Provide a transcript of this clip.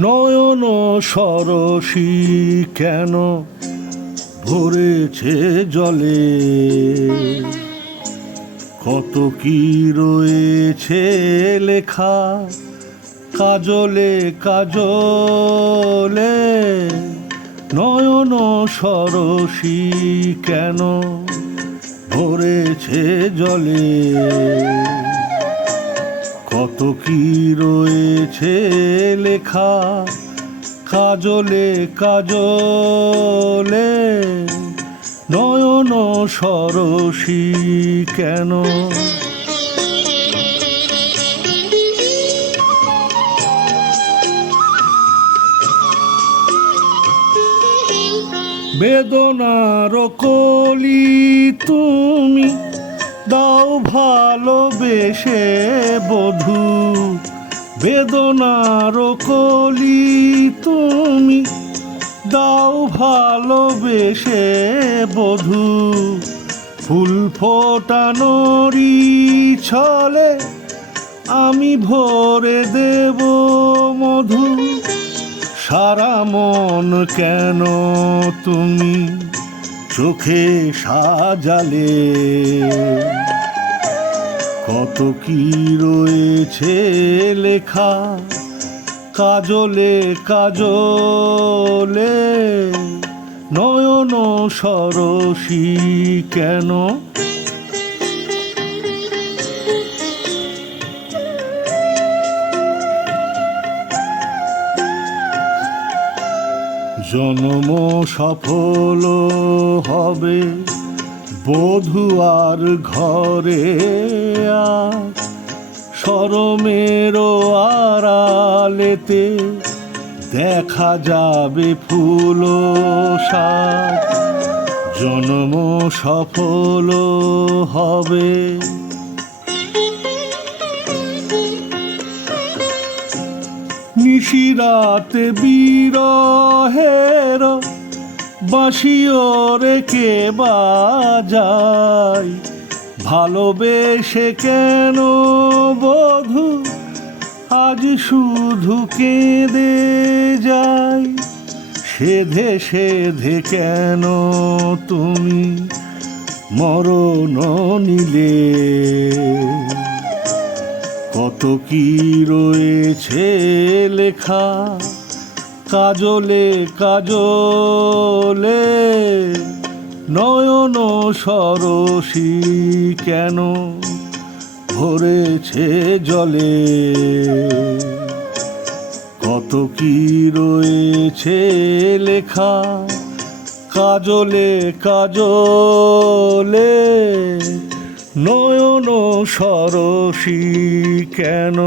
নয়ন সরসী কেন ভরেছে জলে, কত কি রয়েছে লেখা কাজলে কাজলে। নয়ন সরসী কেন ভরেছে জলে, কত কি রয়েছে লেখা কাজলে কাজলে। নয়ন সরসী কেন। বেদনার কলি তুমি দাও ভালোবেসে বধূ, বেদনার কলি তুমি দাও ভালোবেসে বধূ। ফুল ফোটানোরই ছলে আমি ভরে দেব মধু। সারা মন কেন তুমি চোখে সাজালে, কত কি রয়েছে লেখা কাজলে কাজলে। নয়ন সরসী কেন। জন্ম সফল হবে বধূয়ার ঘরে, আজ শরমের আড়ালেতে দেখা যাবে ফুল সাজ। জন্ম সফল হবে নিশিরাতে বিরহের বাঁশিও রেখে বাজাই। ভালোবেসে কেন বধূ আজ শুধু কেঁদে যাই। সেধে সেধে কেন তুমি মরণ নিলে, কত কি রয়েছে লেখা কাজলে কাজলে। নয়ন সরসী কেন ভরেছে জলে, কত কি রয়েছে লেখা কাজলে কাজলে। নয়ন সরসী কেন।